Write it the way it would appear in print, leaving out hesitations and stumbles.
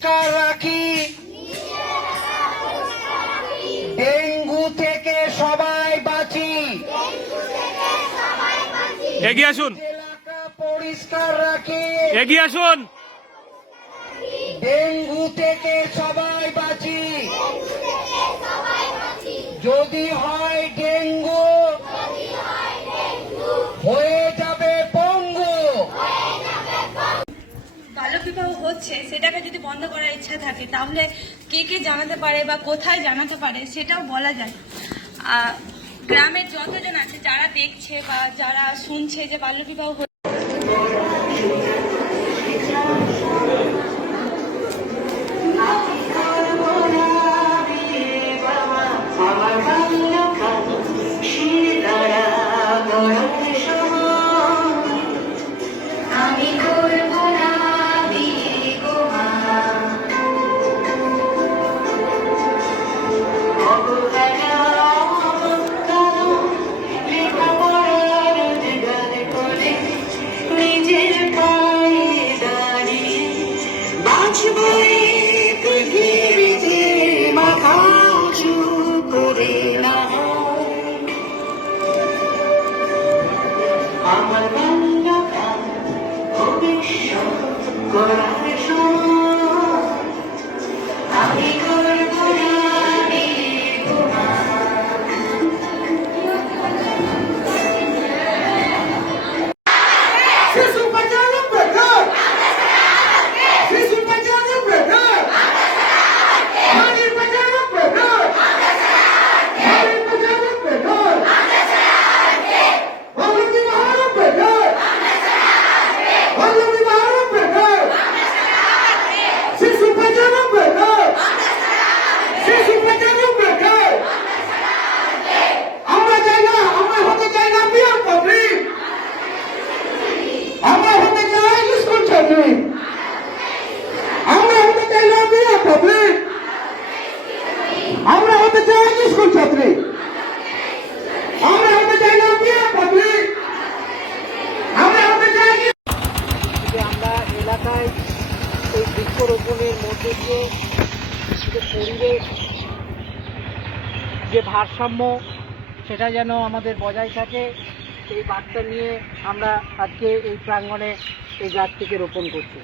রাখি, ডেঙ্গু থেকে সবাই বাঁচি। এগিয়ে আসুন, এলাকা পরিষ্কার রাখি, এগিয়ে আসুন। ডেঙ্গু থেকে সবাই বাঁচি। যদি হয় ডেঙ্গু হয়ে যাবে পঙ্গু। বাল্যবিবাহ হচ্ছে সেটাকে যদি বন্ধ করার ইচ্ছা থাকে তাহলে কে কে জানাতে পারে বা কোথায় জানাতে পারে সেটাও বলা যায়। গ্রামের যতজন আছে যারা দেখছে বা যারা শুনছে যে বাল্যবিবাহ আমার বাল্যকাল ভবিষ্যৎ গড়ার সময় আমি করব না শিশু বাঁচানো বেকার, শিশু বাঁচানো বেকার, নারী বাঁচানো বেকার, নারী বাঁচানো বেকার, বাল্যবিবাহ বেকার, বাল্যবিবাহ বেকার, শিশু বাঁচানো বেকার, শিশু বাঁচানো বেকার। আমরা চাই না, আমরা হতে চাই না পিয়ার পাবলিক, আমরা হতে চাই স্কুল ছাত্রী, আমরা হতে চাই না পিয়ার পাবলিক, আমরা হতে চাই স্কুল ছাত্রী, আমরা হতে চাই না পিয়ার পাবলিক, আমরা হতে চাই। যে আমরা এলাকায় এই বৃক্ষরোপণের মধ্যে দিয়ে যে পরিবেশ যে ভারসাম্য সেটা যেন আমাদের বজায় থাকে এই বার্তা নিয়ে আমরা আজকে এই প্রাঙ্গণে এই গাছটিকে রোপণ করছি।